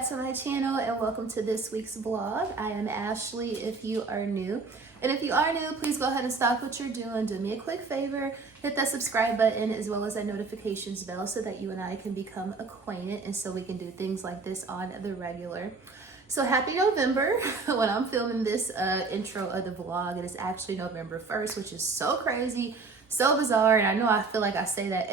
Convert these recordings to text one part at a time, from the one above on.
back to my channel and welcome to this week's vlog. I am Ashley if you are new. And if you are new, please go ahead and stop what you're doing. Do me a quick favor, hit that subscribe button as well as that notifications bell so that you and I can become acquainted and so we can do things like this on the regular. So happy November. When I'm filming this intro of the vlog, it is actually November 1st, which is so crazy, so bizarre. And I know I feel like I say that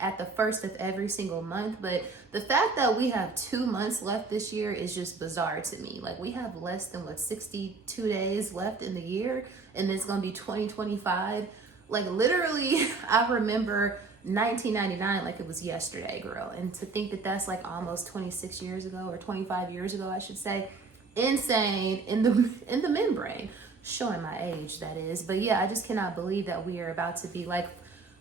at the first of every single month, but the fact that we have 2 months left this year is just bizarre to me. Like, we have less than 62 days left in the year, and it's gonna be 2025. Like, literally, I remember 1999 like it was yesterday, girl. And to think that that's like almost 26 years ago, or 25 years ago, I should say. Insane in the membrane. Showing my age, that is. But yeah, I just cannot believe that we are about to be like,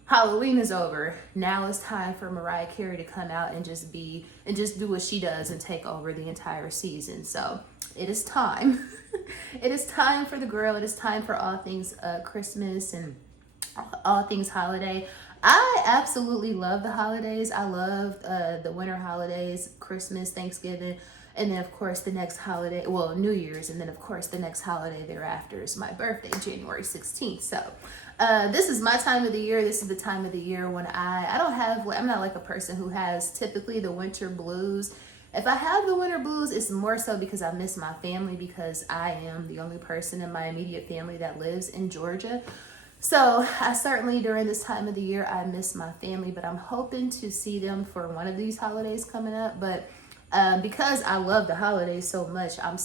Halloween is over. Now it's time for Mariah Carey to come out and just do what she does and take over the entire season. So it is time. It is time for the girl. It is time for all things Christmas and all things holiday. I absolutely love the holidays. I love the winter holidays, Christmas, Thanksgiving, and then of course the next holiday, well, New Year's, and then of course the next holiday thereafter is my birthday, January 16th. So this is my time of the year. This is the time of the year when I'm not like a person who has typically the winter blues. If I have the winter blues, it's more so because I miss my family, because I am the only person in my immediate family that lives in Georgia. So I certainly, during this time of the year, I miss my family, but I'm hoping to see them for one of these holidays coming up. But because I love the holidays so much, I'm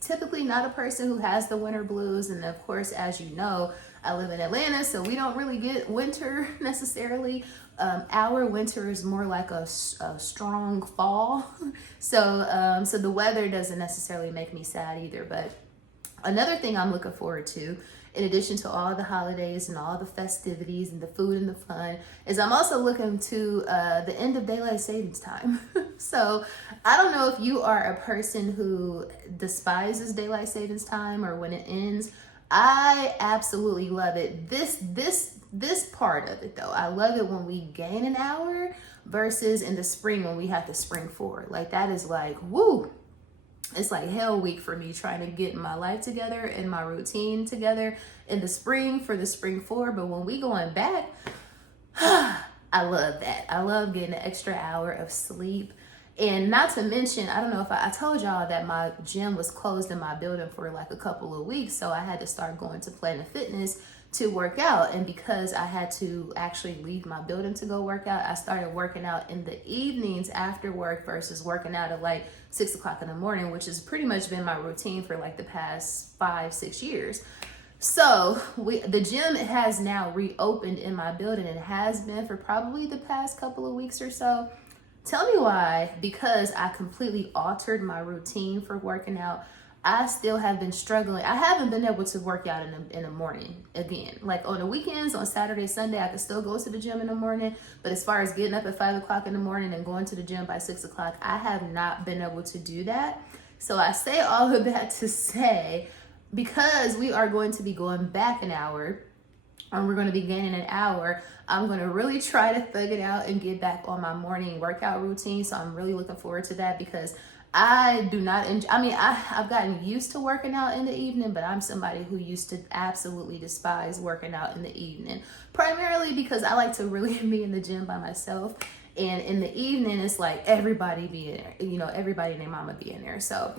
typically not a person who has the winter blues. And of course, as you know, I live in Atlanta, so we don't really get winter necessarily. Our winter is more like a strong fall. So the weather doesn't necessarily make me sad either. But another thing I'm looking forward to, in addition to all the holidays and all the festivities and the food and the fun, is I'm also looking to the end of daylight savings time. So I don't know if you are a person who despises daylight savings time or when it ends. I absolutely love it. This part of it though, I love it when we gain an hour versus in the spring when we have to spring forward. Like, that is like, woo. It's like hell week for me, trying to get my life together and my routine together in the spring for the spring forward. But when we going back, I love that. I love getting an extra hour of sleep. And not to mention, I don't know if I told y'all that my gym was closed in my building for like a couple of weeks. So I had to start going to Planet Fitness to work out. And because I had to actually leave my building to go work out, I started working out in the evenings after work versus working out at like 6 o'clock in the morning, which has pretty much been my routine for like the past 5-6 years. So the gym has now reopened in my building, and has been for probably the past couple of weeks or so. Tell me why. Because I completely altered my routine for working out. I still have been struggling. I haven't been able to work out in the morning again. Like on the weekends, on Saturday, Sunday, I can still go to the gym in the morning. But as far as getting up at 5 o'clock in the morning and going to the gym by 6 o'clock, I have not been able to do that. So I say all of that to say, because we are going to be going back an hour, and we're going to be gaining an hour, I'm going to really try to thug it out and get back on my morning workout routine. So I'm really looking forward to that, because I do not enjoy, I've gotten used to working out in the evening, but I'm somebody who used to absolutely despise working out in the evening, primarily because I like to really be in the gym by myself. And in the evening, it's like everybody be in there, everybody and their mama be in there. So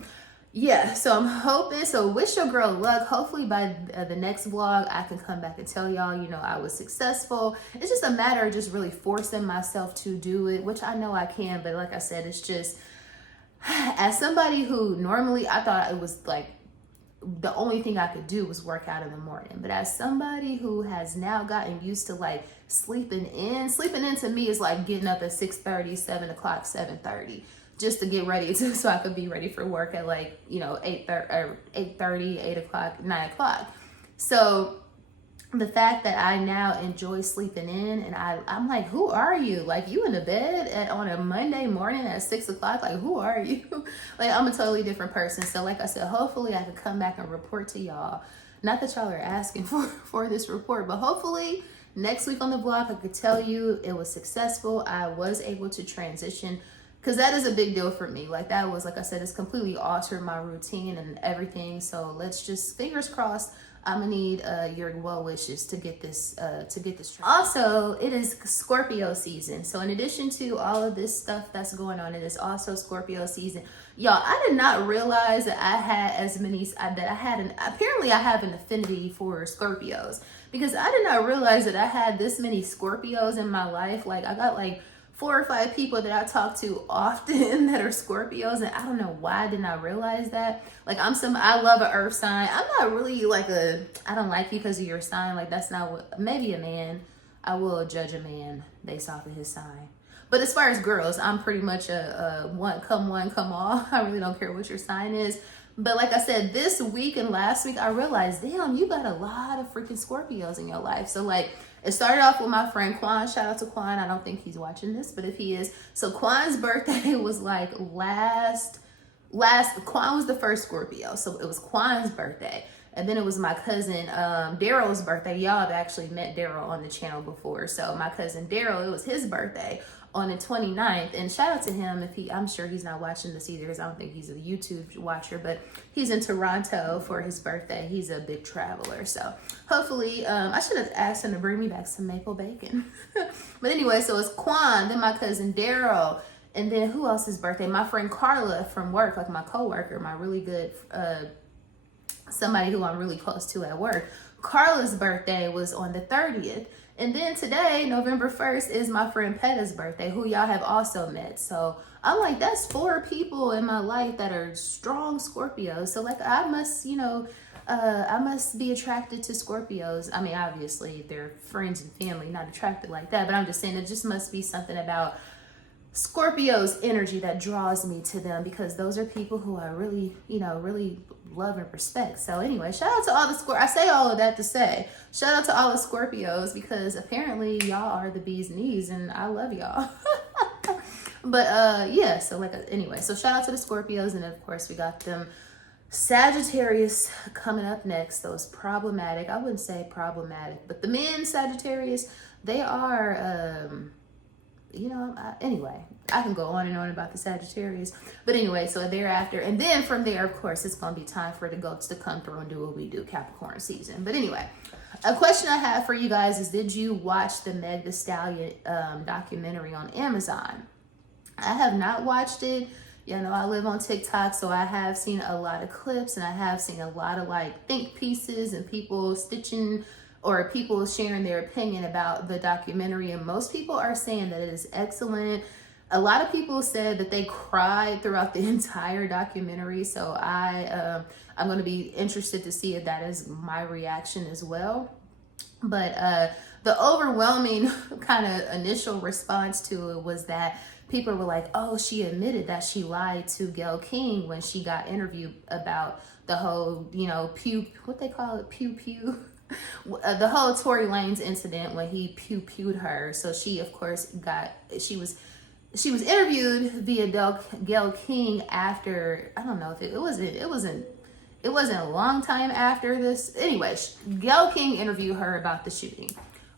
yeah, so I'm hoping, so wish your girl luck. Hopefully by the next vlog, I can come back and tell y'all, I was successful. It's just a matter of just really forcing myself to do it, which I know I can, but like I said, it's just, as somebody who normally, I thought it was like the only thing I could do was work out in the morning. But as somebody who has now gotten used to like sleeping in to me is like getting up at 6:30, 7 o'clock, 7:30. Just to get ready so I could be ready for work at like, 8:30, 8 o'clock, 9 o'clock. So the fact that I now enjoy sleeping in, and I'm like, who are you? Like, you in the bed on a Monday morning at 6 o'clock? Like, who are you? Like, I'm a totally different person. So like I said, hopefully I can come back and report to y'all. Not that y'all are asking for this report, but hopefully next week on the vlog, I could tell you it was successful. I was able to transition because that is a big deal for me. Like that was, like I said, it's completely altered my routine and everything. So let's just, fingers crossed, I'm gonna need your well wishes to get this Also, it is Scorpio season. So in addition to all of this stuff that's going on, it is also Scorpio season. Y'all, I did not realize that I had as many, apparently I have an affinity for Scorpios, because I did not realize that I had this many Scorpios in my life. Like I got like 4 or 5 people that I talk to often that are Scorpios, and I don't know why I did not realize that. Like I love an earth sign. I'm not really like I don't like you because of your sign. Like that's not what, maybe a man, I will judge a man based off of his sign. But as far as girls, I'm pretty much a one, come all. I really don't care what your sign is. But like I said, this week and last week, I realized, damn, you got a lot of freaking Scorpios in your life. So like, it started off with my friend Quan. Shout out to Quan. I don't think he's watching this, but if he is. So Quan's birthday was like Quan was the first Scorpio. So it was Quan's birthday. And then it was my cousin Daryl's birthday. Y'all have actually met Daryl on the channel before. So my cousin Daryl, it was his birthday on the 29th. And shout out to him I'm sure he's not watching this either, because I don't think he's a YouTube watcher, but he's in Toronto for his birthday. He's a big traveler. So hopefully, I should have asked him to bring me back some maple bacon. But anyway, so it's Quan, then my cousin Daryl, and then who else's birthday? My friend Carla from work, like my coworker, my really good, somebody who I'm really close to at work. Carla's birthday was on the 30th. And then today, November 1st, is my friend Petta's birthday, who y'all have also met. So I'm like, that's 4 people in my life that are strong Scorpios. So like, I must, I must be attracted to Scorpios. I mean, obviously they're friends and family, not attracted like that, but I'm just saying it just must be something about Scorpio's energy that draws me to them, because those are people who I really, really love and respect. So anyway, shout out to all the I say all of that to say, shout out to all the Scorpios, because apparently y'all are the bee's knees and I love y'all. But yeah, so like, anyway, so shout out to the Scorpios. And of course we got them Sagittarius coming up next. Those problematic, I wouldn't say problematic, but the men Sagittarius, they are, anyway, I can go on and on about the Sagittarius. But anyway, so thereafter, and then from there, of course, it's going to be time for the goats to come through and do what we do, Capricorn season. But anyway, a question I have for you guys is, did you watch the Meg Thee Stallion documentary on Amazon? I have not watched it. I live on TikTok, so I have seen a lot of clips, and I have seen a lot of like think pieces and people stitching or people sharing their opinion about the documentary. And most people are saying that it is excellent. A lot of people said that they cried throughout the entire documentary. So I'm going to be interested to see if that is my reaction as well. But the overwhelming kind of initial response to it was that people were like, oh, she admitted that she lied to Gayle King when she got interviewed about the whole, what they call it, pew. The whole Tory Lanez incident when he pew-pewed her. So she, of course, she was interviewed via Gayle King after, I don't know if it wasn't a long time after this. Anyway, Gayle King interviewed her about the shooting,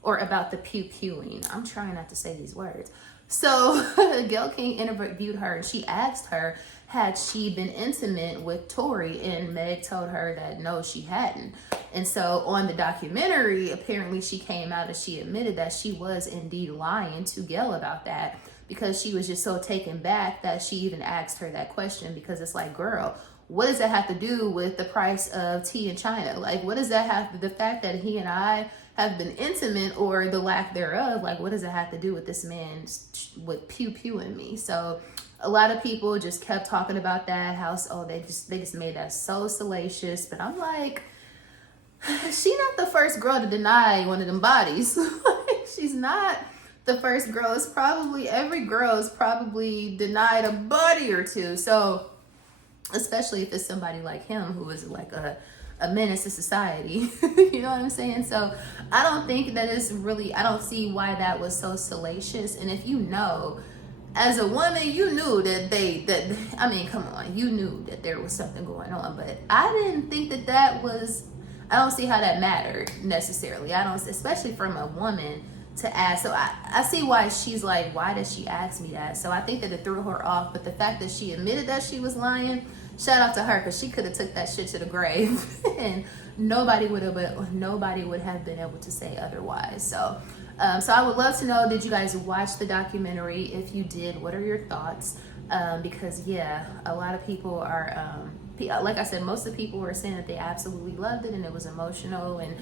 or about the pew-pewing. I'm trying not to say these words. So Gayle King interviewed her, and she asked her, had she been intimate with Tory? And Meg told her that no, she hadn't. And so on the documentary, apparently she came out and she admitted that she was indeed lying to Gayle about that, because she was just so taken back that she even asked her that question, because it's like, girl, what does that have to do with the price of tea in China? Like, what does that have to, the fact that he and I have been intimate, or the lack thereof, like, what does it have to do with this man with pew-pewing me? So a lot of people just kept talking about that, how, they just made that so salacious. But I'm like, she not the first girl to deny one of them bodies. She's not the first girl. It's probably, every girl is probably denied a body or two. So especially if it's somebody like him, who is like a menace to society. You know what I'm saying? So I don't think that it's really, I don't see why that was so salacious. And if as a woman, you knew I mean, come on, you knew that there was something going on. But I didn't think that was, I don't see how that mattered necessarily. I don't, especially from a woman to ask. So I see why she's like, why did she ask me that? So I think that it threw her off, but the fact that she admitted that she was lying, shout out to her, because she could have took that shit to the grave and nobody would have been able to say otherwise. So so I would love to know, did you guys watch the documentary? If you did, what are your thoughts? Because yeah, a lot of people are like I said, most of the people were saying that they absolutely loved it and it was emotional and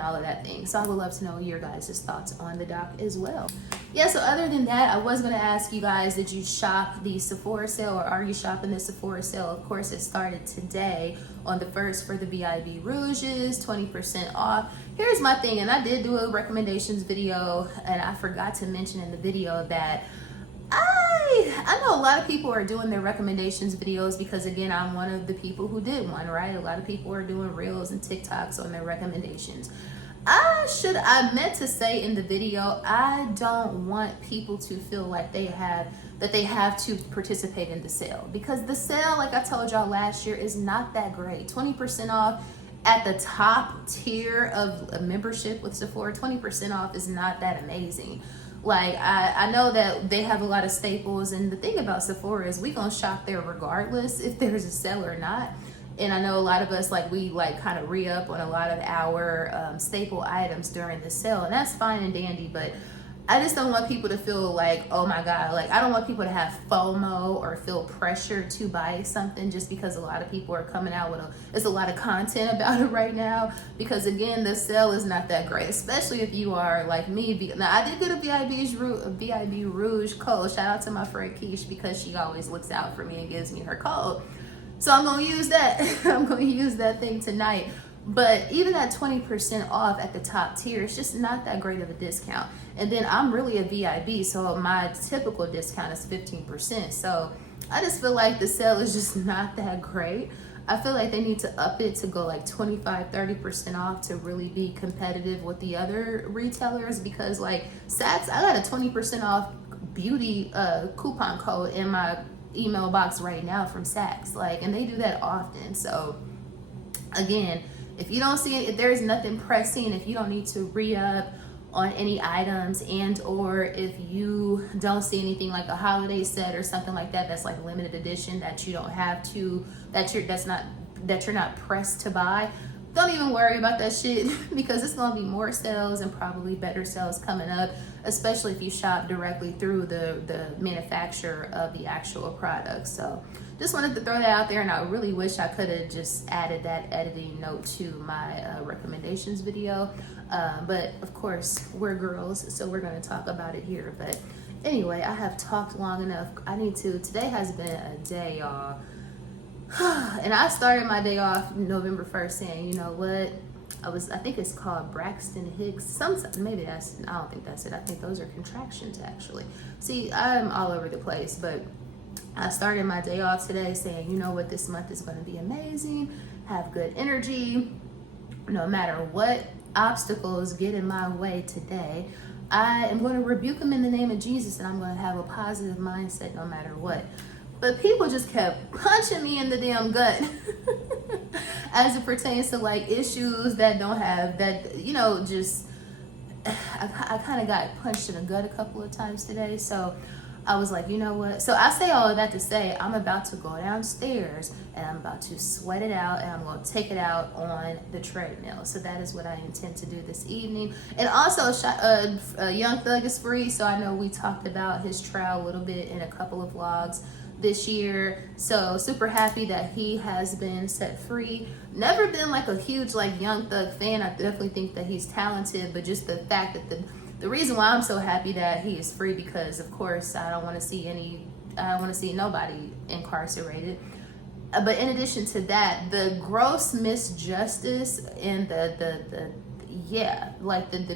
all of that thing. So I would love to know your guys' thoughts on the doc as well. Yeah, so other than that, I was going to ask you guys, did you shop the Sephora sale, or are you shopping the Sephora sale? Of course, it started today on the 1st for the BIB Rouges, 20% off. Here's my thing, and I did do a recommendations video, and I forgot to mention in the video that I know a lot of people are doing their recommendations videos because, again, I'm one of the people who did one, right? A lot of people are doing reels and TikToks on their recommendations. I meant to say in the video, I don't want people to feel like they have to participate in the sale, because the sale, like I told y'all last year, is not that great. 20% off at the top tier of a membership with Sephora, 20% off is not that amazing. Like, I know that they have a lot of staples, and the thing about Sephora is we gonna shop there regardless if there's a sale or not. And I know a lot of us, like, we like kind of re-up on a lot of our staple items during the sale, and that's fine and dandy, but I just don't want people to feel like, oh my God, like, I don't want people to have FOMO or feel pressure to buy something just because a lot of people are coming out with there's a lot of content about it right now. Because again, the sale is not that great, especially if you are like me. Now, I did get a BIB Rouge code. Shout out to my friend Keish, because she always looks out for me and gives me her code. So I'm gonna use that. I'm gonna use that thing tonight. But even at 20% off at the top tier, it's just not that great of a discount. And then I'm really a VIB, so my typical discount is 15%. So I just feel like the sale is just not that great. I feel like they need to up it to go like 25-30% off to really be competitive with the other retailers, because like Saks, I got a 20% off beauty coupon code in my email box right now from Saks, like, and they do that often. So again, if you don't see it, if there's nothing pressing, if you don't need to re-up on any items, and or if you don't see anything like a holiday set or something like that that's like limited edition that you don't have to, that you're not pressed to buy, don't even worry about that shit, because it's gonna be more sales and probably better sales coming up, especially if you shop directly through the manufacturer of the actual product. So just wanted to throw that out there, and I really wish I could have just added that editing note to my recommendations video. But of course, we're girls, so we're gonna talk about it here. But anyway, I have talked long enough. Today has been a day, y'all. And I started my day off November 1st saying, you know what? I think it's called Braxton Hicks. I don't think that's it. I think those are contractions, actually. See, I'm all over the place, but I started my day off today saying, you know what, this month is going to be amazing. Have good energy. No matter what obstacles get in my way today, I am going to rebuke them in the name of Jesus, and I'm going to have a positive mindset no matter what. But people just kept punching me in the damn gut as it pertains to like issues that don't have that, you know, just I kind of got punched in the gut a couple of times today. So I was like, you know what? So I say all of that to say I'm about to go downstairs and I'm about to sweat it out, and I'm going to take it out on the treadmill. So that is what I intend to do this evening. And also, Young Thug is free. So I know we talked about his trial a little bit in a couple of vlogs this year. So super happy that he has been set free. Never been like a huge like Young Thug fan. I definitely think that he's talented, but just the fact that the reason why I'm so happy that he is free, because of course I don't want to see nobody incarcerated. But in addition to that, the gross misjustice and the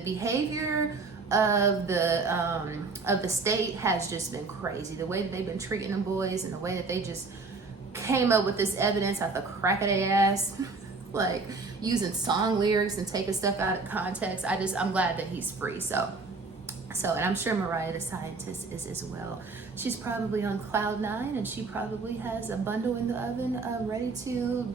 behavior of the state has just been crazy. The way that they've been treating them boys, and the way that they just came up with this evidence out the crack of their ass, like using song lyrics and taking stuff out of context. I'm glad that he's free. So, and I'm sure Mariah the Scientist is as well. She's probably on cloud 9, and she probably has a bundle in the oven ready to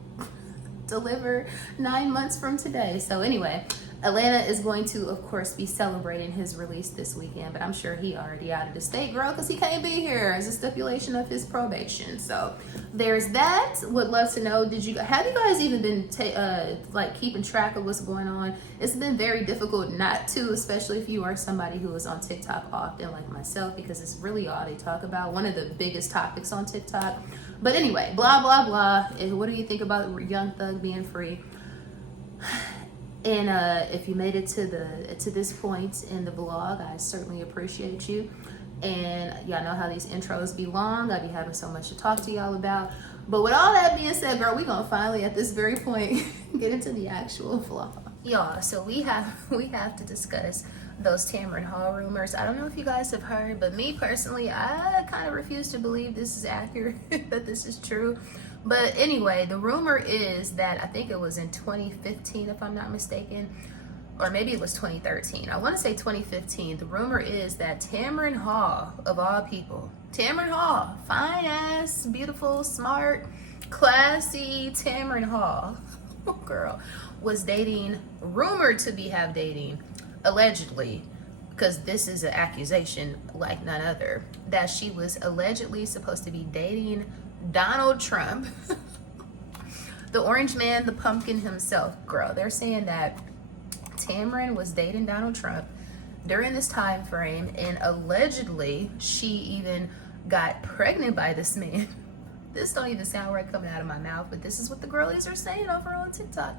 deliver 9 months from today. So anyway, Atlanta is going to, of course, be celebrating his release this weekend, but I'm sure he already out of the state, girl, because he can't be here as a stipulation of his probation. So there's that. Would love to know, have you guys even been like keeping track of what's going on? It's been very difficult not to, especially if you are somebody who is on TikTok often, like myself, because it's really all they talk about. One of the biggest topics on TikTok. But anyway, blah blah blah. What do you think about Young Thug being free? And if you made it to this point in the vlog, I certainly appreciate you. And y'all know how these intros be long. I be having so much to talk to y'all about. But with all that being said, girl, we gonna finally at this very point get into the actual vlog. Y'all, so we have to discuss those Tamron Hall rumors. I don't know if you guys have heard, but me personally, I kind of refuse to believe this is accurate, that this is true. But anyway, the rumor is that, I think it was in 2015, if I'm not mistaken, or maybe it was 2013. I want to say 2015. The rumor is that Tamron Hall, of all people, Tamron Hall, fine ass, beautiful, smart, classy Tamron Hall, girl, was rumored to have dating, allegedly, because this is an accusation like none other, that she was allegedly supposed to be dating Donald Trump, the orange man, the pumpkin himself, girl. They're saying that Tamron was dating Donald Trump during this time frame, and allegedly she even got pregnant by this man. This don't even sound right coming out of my mouth, but this is what the girlies are saying over on TikTok.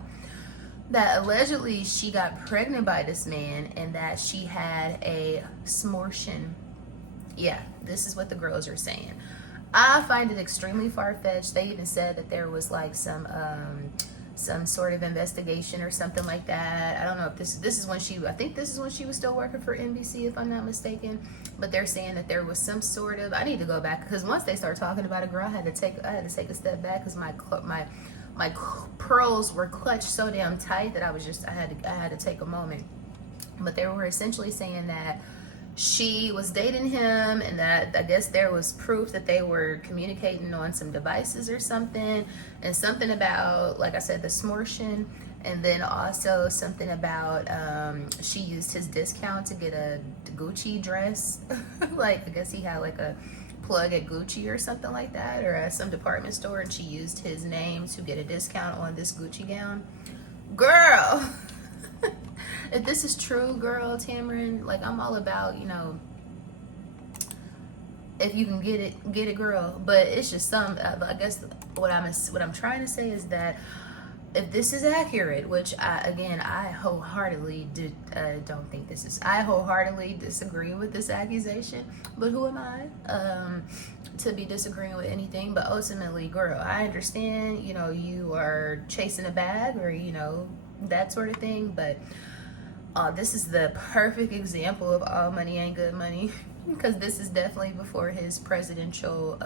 That allegedly she got pregnant by this man, and that she had a smortion. Yeah, this is what the girls are saying. I find it extremely far-fetched. They even said that there was like some sort of investigation or something like that. I don't know if this is when I think this is when she was still working for NBC, if I'm not mistaken. But they're saying that there was some sort of, I need to go back, because once they start talking about it, girl, I had to take a step back, because my pearls were clutched so damn tight that I had to take a moment. But they were essentially saying that she was dating him, and that I guess there was proof that they were communicating on some devices or something, and something about, like I said, the smortion, and then also something about she used his discount to get a Gucci dress. Like, I guess he had like a plug at Gucci or something like that, or at some department store, and she used his name to get a discount on this Gucci gown. Girl, if this is true, girl, Tamron, like, I'm all about, you know, if you can get it, girl. But it's just I guess what I'm trying to say is that if this is accurate, which I wholeheartedly don't think this is. I wholeheartedly disagree with this accusation. But who am I to be disagreeing with anything? But ultimately, girl, I understand, you know, you are chasing a bag, or, you know, that sort of thing. But this is the perfect example of all money ain't good money, because this is definitely before his presidential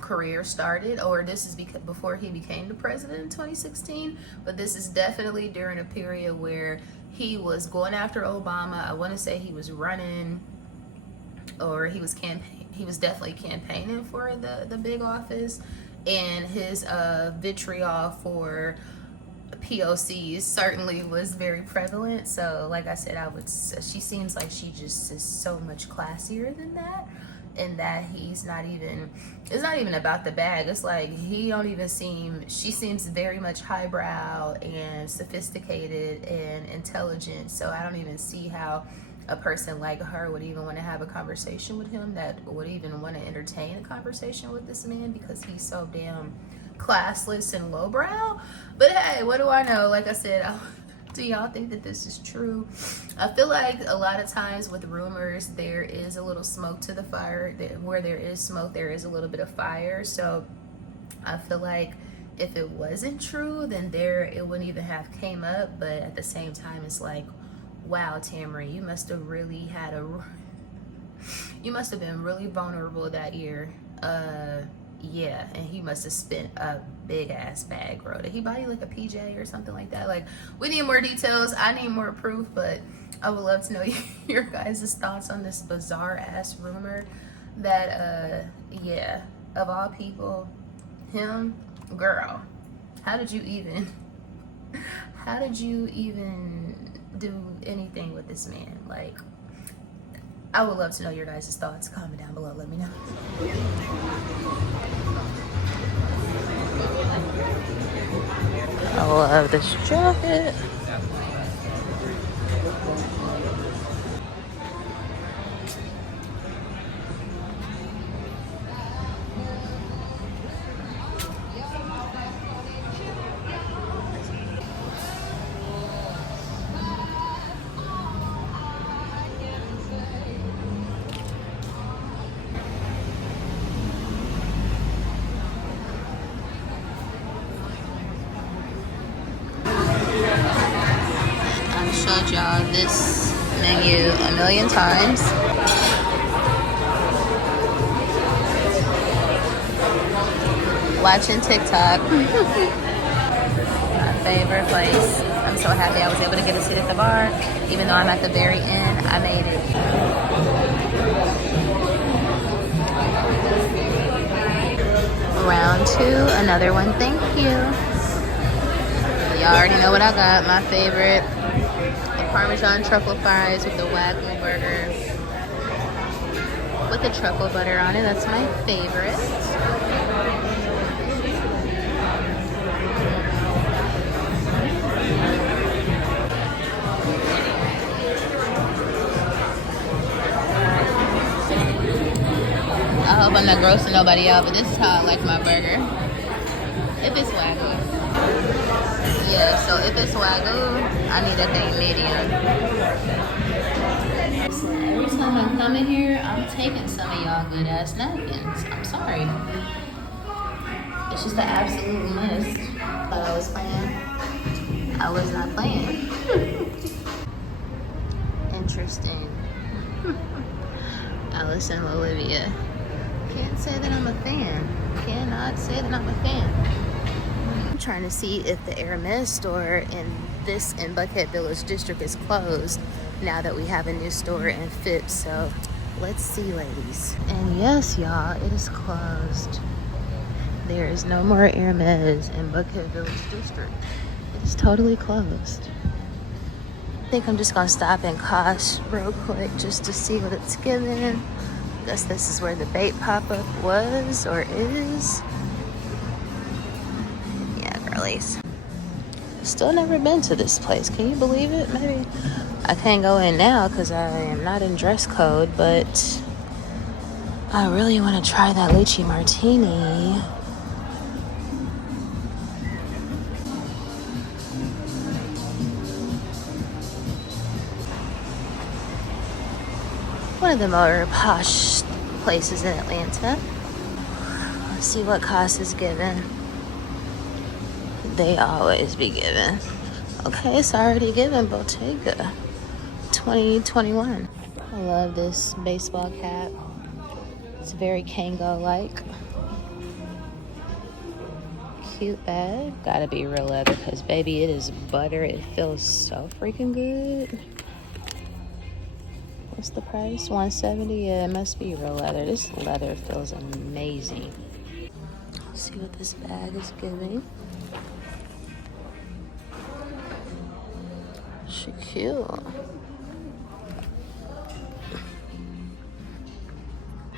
career started, or this is before he became the president in 2016. But this is definitely during a period where he was going after Obama. I want to say he was running, or he was definitely campaigning for the big office, and his vitriol for POCs certainly was very prevalent. So like I said, she seems like she just is so much classier than that, and that it's not even about the bag. It's like she seems very much highbrow and sophisticated and intelligent. So I don't even see how a person like her would even want to have a conversation with him, that would even want to entertain a conversation with this man, because he's so damn classless and lowbrow. But hey, what do I know? Like I said, do y'all think that this is true? I feel like a lot of times with rumors, there is a little smoke to the fire. Where there is smoke, there is a little bit of fire. So I feel like if it wasn't true, then it wouldn't even have came up. But at the same time, it's like, wow, Tamron, you must have been really vulnerable that year. Yeah, and he must have spent a big ass bag, bro. Did he buy you like a PJ or something like that? Like, we need more details. I need more proof, but I would love to know your guys' thoughts on this bizarre ass rumor that, yeah, of all people, him, girl, how did you even How did you even do anything with this man? Like, I would love to know your guys' thoughts. Comment down below, let me know. I love this jacket. I've showed y'all this menu a million times. Watching TikTok. My favorite place. I'm so happy I was able to get a seat at the bar. Even though I'm at the very end, I made it. Round 2, another one, thank you. Y'all already know what I got. My favorite, the Parmesan truffle fries with the Wagyu burger with the truffle butter on it. That's my favorite. I hope I'm not grossing nobody out, but this is how I like my burger. If it's Wagyu. Yeah, so if it's Wagyu, I need a thing medium. Every time I'm coming here, I'm taking some of y'all good ass napkins. I'm sorry. It's just an absolute must. Thought I was playing. I was not playing. Interesting. Alice and Olivia. Can't say that I'm a fan. Cannot say that I'm a fan. I'm trying to see if the Hermes store in Buckhead Village district is closed now that we have a new store in Phipps. So let's see, ladies. And yes, y'all, it is closed. There is no more Hermes in Buckhead Village district. It is totally closed. I think I'm just gonna stop in Kosh real quick just to see what it's giving. Guess this is where the bait pop-up was or is. Yeah, girlies. Still never been to this place. Can you believe it? Maybe I can't go in now because I am not in dress code, but I really want to try that lychee martini. One of the more posh places in Atlanta. Let's see what Koss is giving. They always be giving. Okay, it's already given Bottega 2021. I love this baseball cap. It's very Kango-like. Cute bag. Gotta be real leather because, baby, it is butter. It feels so freaking good. What's the price? $170. Yeah, it must be real leather. This leather feels amazing. Let's see what this bag is giving. She cute.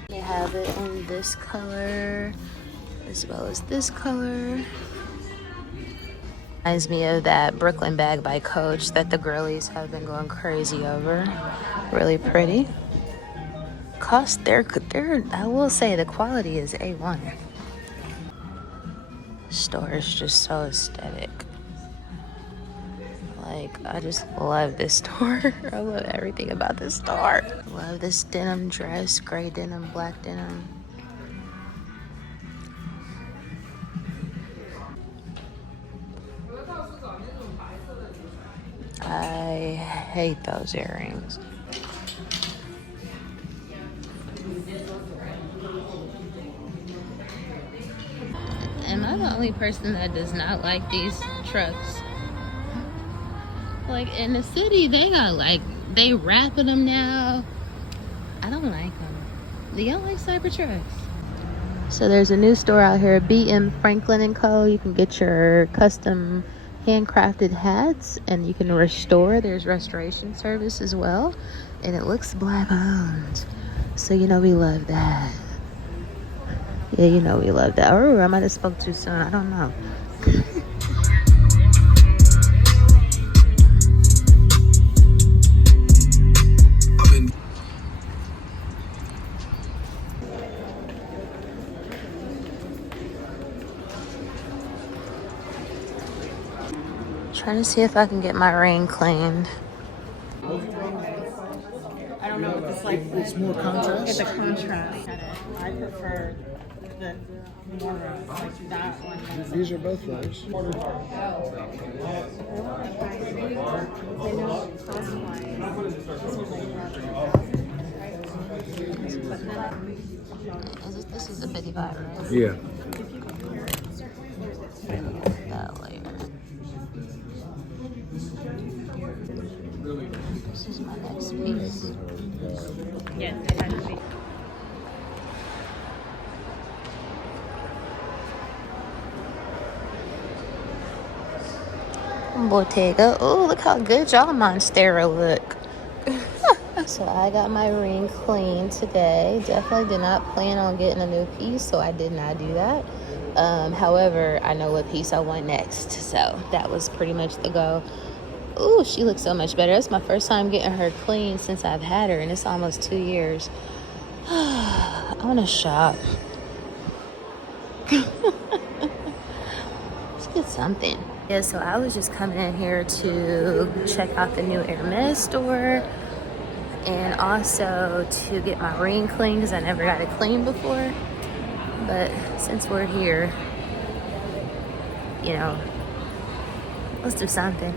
They have it in this color as well as this color. Reminds me of that Brooklyn bag by Coach that the girlies have been going crazy over. Really pretty. Cost, they're I will say the quality is A1. Store is just so aesthetic. Like, I just love this store. I love everything about this store. Love this denim dress, gray denim, black denim. I hate those earrings. Am I the only person that does not like these trucks? Like, in the city, they got, like, they wrapping them now. I don't like them. Do y'all like Cybertrucks? So there's a new store out here, BM Franklin & Co. You can get your custom handcrafted hats, and you can restore. There's restoration service as well, and it looks black owned, so you know we love that. Yeah, you know we love that. Or I might have spoke too soon, I don't know. Trying to see if I can get my ring cleaned. I don't know if it's like It's more contrast. it's a contrast. I prefer the more like that one. These are both those. This is a 55, right? Yeah. That later. This is my next piece. Yes, it has to be. Bottega. Oh, look how good y'all Monstera look. So I got my ring cleaned today. Definitely did not plan on getting a new piece, so I did not do that. However, I know what piece I want next, so that was pretty much the go. Ooh, she looks so much better. It's my first time getting her clean since I've had her, and it's almost 2 years. I want to shop. Let's get something. Yeah, so I was just coming in here to check out the new Hermes store, and also to get my ring clean because I never got it clean before. But since we're here, you know, let's do something.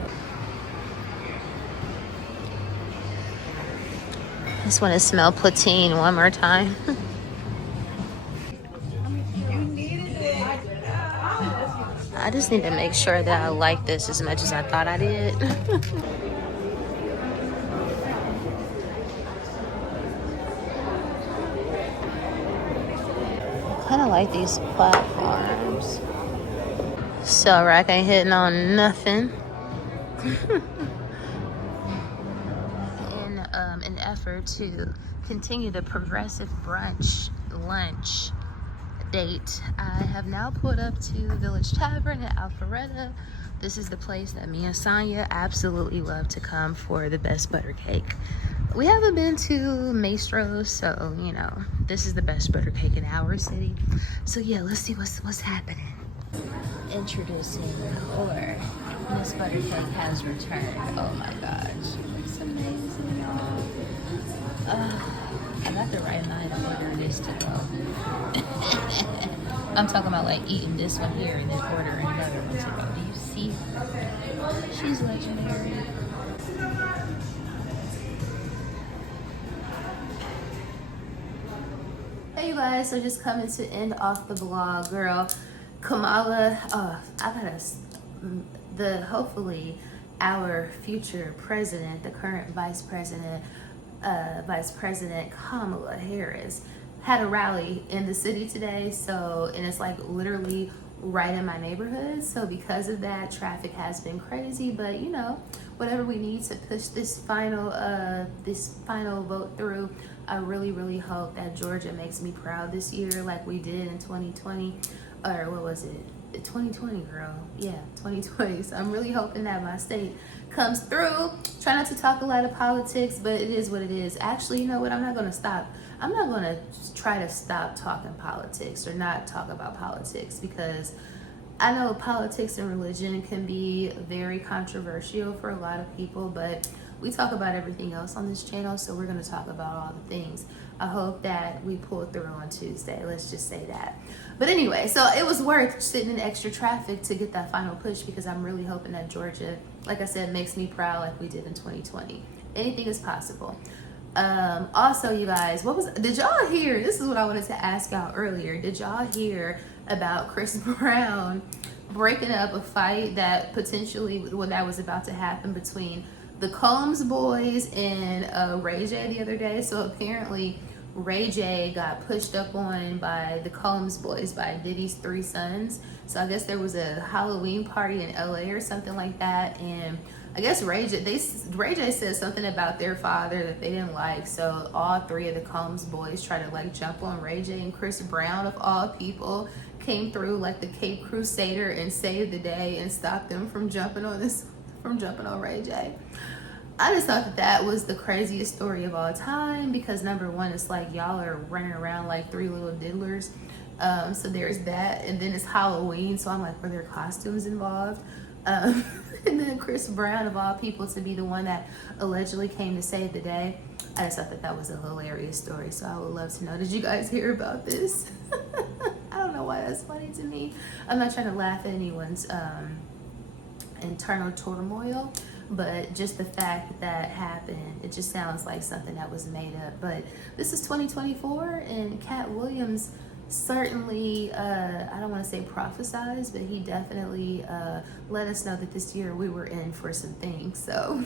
I just want to smell Platine one more time. I just need to make sure that I like this as much as I thought I did. I kind of like these platforms. So Rack ain't hitting on nothing. In an effort to continue the progressive brunch lunch date, I have now pulled up to Village Tavern at Alpharetta. This is the place that me and Sonya absolutely love to come for the best butter cake. We haven't been to Maestro's, so you know, this is the best butter cake in our city. So yeah, let's see what's happening. Introducing or Miss Buttercake has returned. Oh my gosh, she looks amazing. I got the right mind to order this to go. I'm talking about like eating this one here and then ordering another one to go. Do you see her? She's legendary. Hey you guys, so just coming to end off the vlog, girl. Kamala, hopefully our future president, the current Vice President Kamala Harris, had a rally in the city today. So, and it's like literally right in my neighborhood. So because of that, traffic has been crazy, but you know, whatever we need to push this final vote through. I really hope that Georgia makes me proud this year like we did in 2020. Or what was it? 2020, girl. Yeah, 2020. So I'm really hoping that my state comes through. Try not to talk a lot of politics, but it is what it is. Actually, you know what? I'm not going to stop. I'm not going to try to stop talking politics or not talk about politics, because I know politics and religion can be very controversial for a lot of people, but we talk about everything else on this channel, so we're going to talk about all the things. I hope that we pull through on Tuesday. Let's just say that. But anyway, so it was worth sitting in extra traffic to get that final push, because I'm really hoping that Georgia, like I said, makes me proud like we did in 2020. Anything is possible. Also, you guys, did y'all hear? This is what I wanted to ask y'all earlier. Did y'all hear about Chris Brown breaking up a fight that that was about to happen between the Combs boys and Ray J the other day? So apparently Ray J got pushed up on by the Combs boys, by Diddy's 3 sons. So I guess there was a Halloween party in LA or something like that, and I guess Ray J said something about their father that they didn't like. So all 3 of the Combs boys tried to like jump on Ray J, and Chris Brown of all people came through like the Cape Crusader and saved the day and stopped them from jumping on Ray J. I just thought that that was the craziest story of all time, because number one, it's like y'all are running around like 3 little diddlers. So there's that, and then it's Halloween, so I'm like, were there costumes involved? And then Chris Brown of all people to be the one that allegedly came to save the day. I just thought that that was a hilarious story, so I would love to know, did you guys hear about this? I don't know why that's funny to me. I'm not trying to laugh at anyone's internal turmoil, but just the fact that that happened, it just sounds like something that was made up. But this is 2024, and Cat Williams certainly, I don't want to say prophesized, but he definitely let us know that this year we were in for some things. So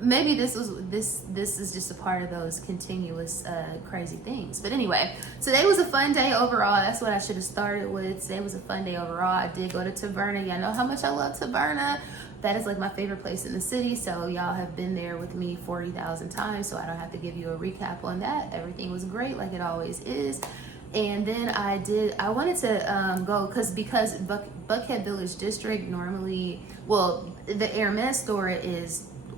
maybe this is just a part of those continuous crazy things. But anyway, today was a fun day overall. That's what I should have started with. Today was a fun day overall. I did go to Taverna. Y'all know how much I love Taverna. That is like my favorite place in the city. So y'all have been there with me 40,000 times, so I don't have to give you a recap on that. Everything was great, like it always is. And then I wanted to go because Buckhead Village District normally, well, the Hermes store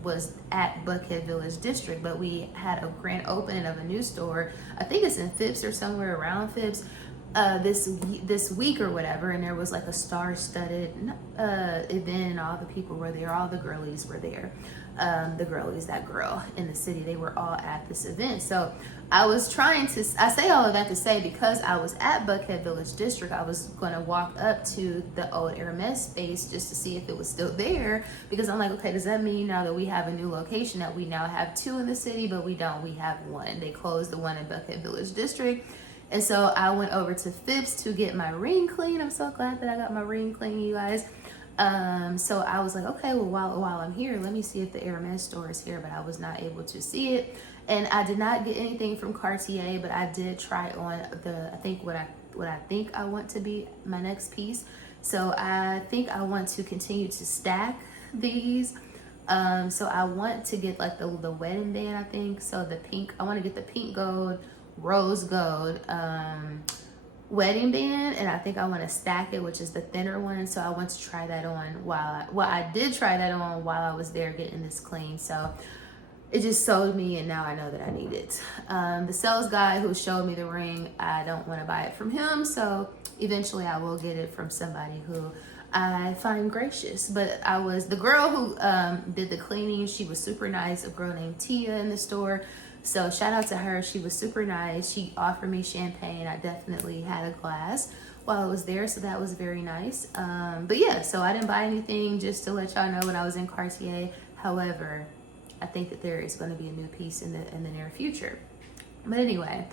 was at Buckhead Village District, but we had a grand opening of a new store. I think it's in Phipps or somewhere around Phipps this week or whatever, and there was like a star-studded event, and all the people were there, all the girlies were there. The girlies, that girl in the city, they were all at this event. So I was trying to, I say all of that to say, because I was at Buckhead Village District, I was going to walk up to the old Hermes space just to see if it was still there, because I'm like, okay, does that mean now that we have a new location that we now have 2 in the city? But we don't, we have 1. They closed the one in Buckhead Village District. And so I went over to Phipps to get my ring clean. I'm so glad that I got my ring clean, you guys. So I was like, okay, well, while I'm here, let me see if the Hermes store is here, but I was not able to see it. And I did not get anything from Cartier, but I did try on what I think I want to be my next piece. So I think I want to continue to stack these. So I want to get like the wedding band, I think. So the pink, I want to get the pink gold, rose gold, wedding band, and I think I want to stack it, which is the thinner one. So I want to try that on I did try that on while I was there getting this clean. So it just sold me, and now I know that I need it. The sales guy who showed me the ring, I don't want to buy it from him, so eventually I will get it from somebody who I find gracious. But the girl who did the cleaning, she was super nice, a girl named Tia in the store. So shout out to her. She was super nice. She offered me champagne. I definitely had a glass while I was there, so that was very nice. But yeah, so I didn't buy anything, just to let y'all know, when I was in Cartier. However, I think that there is going to be a new piece in the near future. But anyway,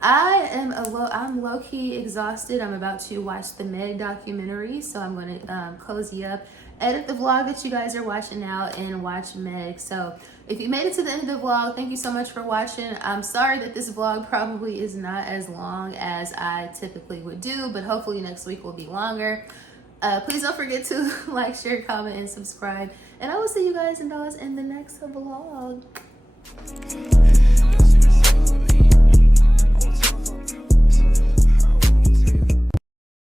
I'm low-key exhausted. I'm about to watch the Meg documentary, so I'm going to cozy up, edit the vlog that you guys are watching now, and watch Meg. So if you made it to the end of the vlog, thank you so much for watching. I'm sorry that this vlog probably is not as long as I typically would do, but hopefully next week will be longer. Please don't forget to like, share, comment, and subscribe. And I will see you guys and dolls in the next vlog.